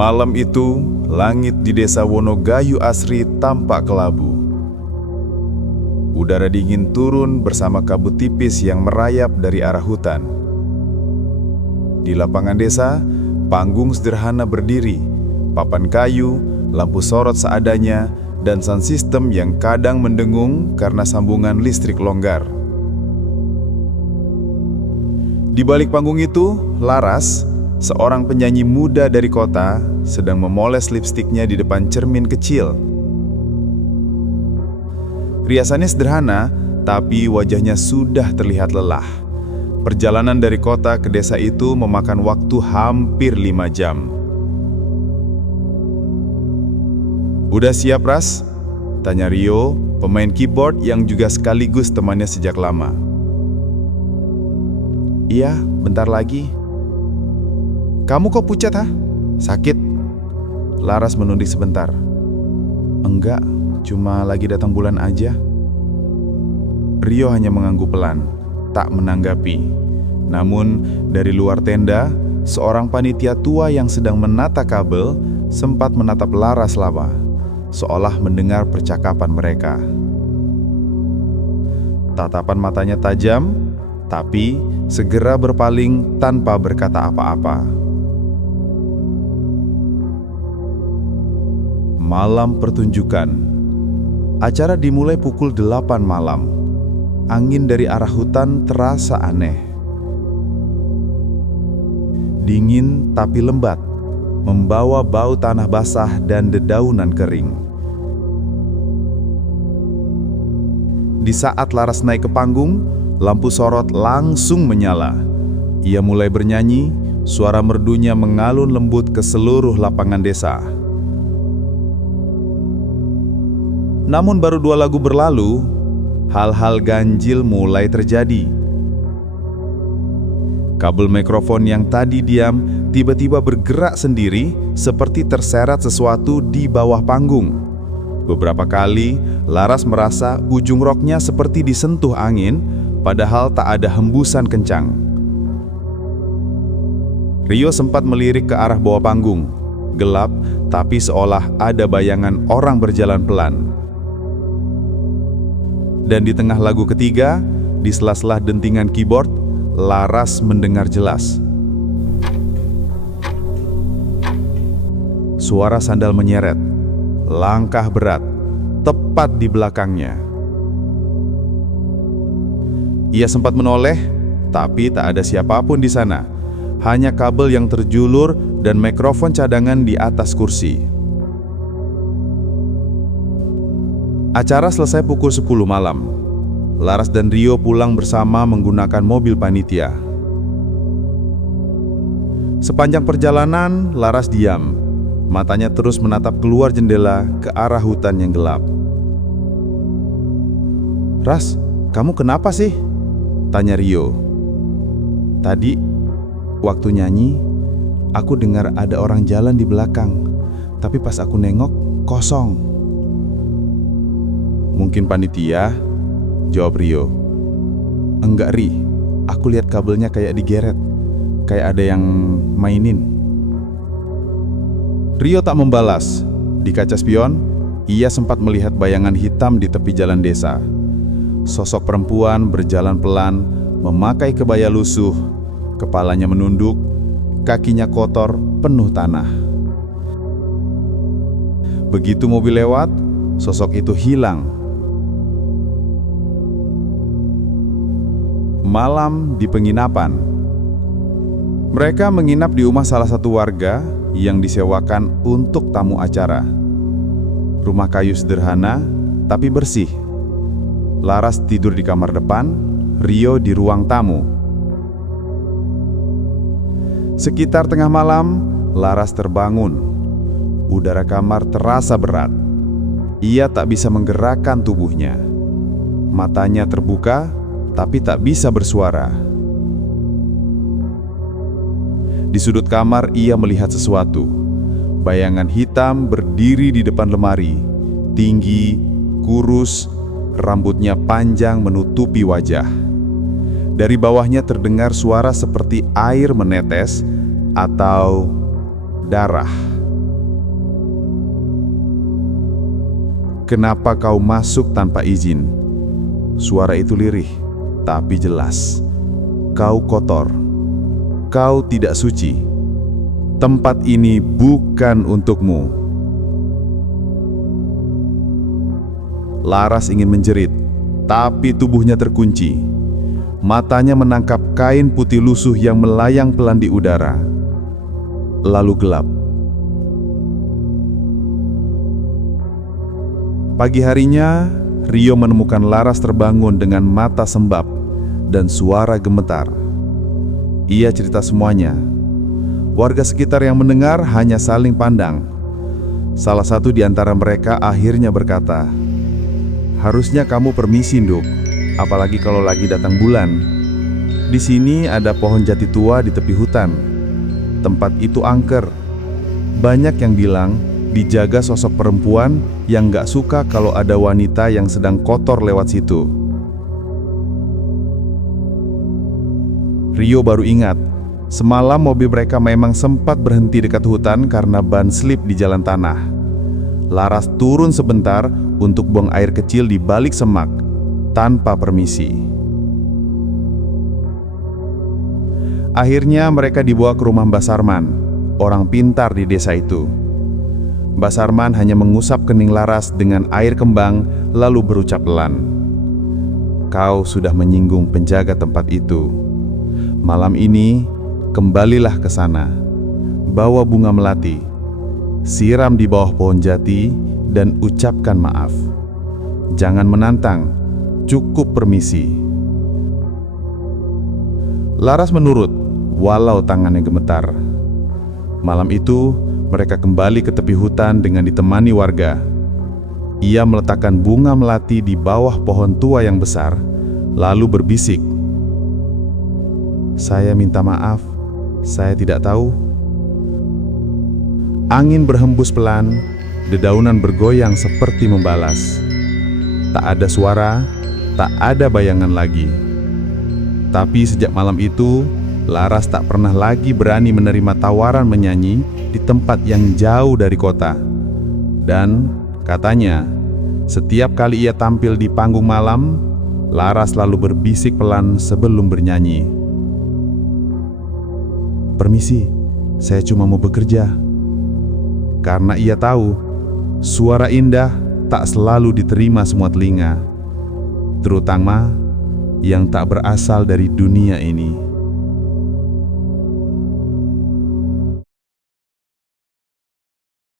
Malam itu, langit di desa Wonogayu Asri tampak kelabu. Udara dingin turun bersama kabut tipis yang merayap dari arah hutan. Di lapangan desa, panggung sederhana berdiri, papan kayu, lampu sorot seadanya, dan sound system yang kadang mendengung karena sambungan listrik longgar. Di balik panggung itu, Laras, seorang penyanyi muda dari kota, sedang memoles lipstiknya di depan cermin kecil. Riasannya sederhana, tapi wajahnya sudah terlihat lelah. Perjalanan dari kota ke desa itu memakan waktu hampir 5 jam. "Udah siap, Ras?" tanya Rio, pemain keyboard yang juga sekaligus temannya sejak lama. "Iya, bentar lagi." "Kamu kok pucat, ha? Sakit?" Laras menunduk sebentar. "Enggak, cuma lagi datang bulan aja." Rio hanya mengangguk pelan, tak menanggapi. Namun, dari luar tenda, seorang panitia tua yang sedang menata kabel sempat menatap Laras lama, seolah mendengar percakapan mereka. Tatapan matanya tajam, tapi segera berpaling tanpa berkata apa-apa. Malam pertunjukan. Acara dimulai pukul 8 malam. Angin dari arah hutan terasa aneh. Dingin tapi lembat, membawa bau tanah basah dan dedaunan kering. Di saat Laras naik ke panggung, lampu sorot langsung menyala. Ia mulai bernyanyi, suara merdunya mengalun lembut ke seluruh lapangan desa. Namun baru 2 lagu berlalu, hal-hal ganjil mulai terjadi. Kabel mikrofon yang tadi diam tiba-tiba bergerak sendiri seperti terseret sesuatu di bawah panggung. Beberapa kali, Laras merasa ujung roknya seperti disentuh angin, padahal tak ada hembusan kencang. Rio sempat melirik ke arah bawah panggung. Gelap, tapi seolah ada bayangan orang berjalan pelan. Dan di tengah lagu ketiga, di sela-sela dentingan keyboard, Laras mendengar jelas. Suara sandal menyeret, langkah berat, tepat di belakangnya. Ia sempat menoleh, tapi tak ada siapapun di sana. Hanya kabel yang terjulur dan mikrofon cadangan di atas kursi. Acara selesai pukul 10 malam. Laras dan Rio pulang bersama menggunakan mobil panitia. Sepanjang perjalanan, Laras diam. Matanya terus menatap keluar jendela ke arah hutan yang gelap. "Ras, kamu kenapa sih?" tanya Rio. "Tadi, waktu nyanyi, aku dengar ada orang jalan di belakang. Tapi pas aku nengok, kosong." "Mungkin panitia," jawab Rio. "Enggak, Ri. Aku lihat kabelnya kayak digeret. Kayak ada yang mainin." Rio tak membalas. Di kaca spion, ia sempat melihat bayangan hitam di tepi jalan desa. Sosok perempuan berjalan pelan, memakai kebaya lusuh, kepalanya menunduk, kakinya kotor, penuh tanah. Begitu mobil lewat, sosok itu hilang. Malam di penginapan. Mereka menginap di rumah salah satu warga yang disewakan untuk tamu acara. Rumah kayu sederhana, tapi bersih. Laras tidur di kamar depan, Rio di ruang tamu. Sekitar tengah malam, Laras terbangun. Udara kamar terasa berat. Ia tak bisa menggerakkan tubuhnya. Matanya terbuka, tapi tak bisa bersuara. Di sudut kamar ia melihat sesuatu. Bayangan hitam berdiri di depan lemari. Tinggi, kurus, rambutnya panjang menutupi wajah. Dari bawahnya terdengar suara seperti air menetes atau darah. Kenapa kau masuk tanpa izin?" Suara itu lirih, tapi jelas. "Kau kotor. Kau tidak suci. Tempat ini bukan untukmu." Laras ingin menjerit, tapi tubuhnya terkunci. Matanya menangkap kain putih lusuh yang melayang pelan di udara. Lalu gelap. Pagi harinya, Rio menemukan Laras terbangun dengan mata sembab dan suara gemetar. Ia cerita semuanya. Warga sekitar yang mendengar hanya saling pandang. Salah satu di antara mereka akhirnya berkata, "Harusnya kamu permisi, Nduk, apalagi kalau lagi datang bulan. Di sini ada pohon jati tua di tepi hutan. Tempat itu angker. Banyak yang bilang dijaga sosok perempuan yang gak suka kalau ada wanita yang sedang kotor lewat situ." Rio baru ingat, semalam mobil mereka memang sempat berhenti dekat hutan karena ban slip di jalan tanah. Laras turun sebentar untuk buang air kecil di balik semak, tanpa permisi. Akhirnya mereka dibawa ke rumah Mbah Sarman, orang pintar di desa itu. Mbah Sarman hanya mengusap kening Laras dengan air kembang, lalu berucap pelan, "Kau sudah menyinggung penjaga tempat itu. Malam ini, kembalilah ke sana. Bawa bunga melati, siram di bawah pohon jati, dan ucapkan maaf. Jangan menantang, cukup permisi." Laras menurut, walau tangannya gemetar. Malam itu, mereka kembali ke tepi hutan dengan ditemani warga. Ia meletakkan bunga melati di bawah pohon tua yang besar, lalu berbisik, "Saya minta maaf, saya tidak tahu." Angin berhembus pelan, dedaunan bergoyang seperti membalas. Tak ada suara, tak ada bayangan lagi. Tapi sejak malam itu, Laras tak pernah lagi berani menerima tawaran menyanyi di tempat yang jauh dari kota. Dan katanya, setiap kali ia tampil di panggung malam, Laras selalu berbisik pelan sebelum bernyanyi, "Permisi, saya cuma mau bekerja." Karena ia tahu, suara indah tak selalu diterima semua telinga, terutama yang tak berasal dari dunia ini.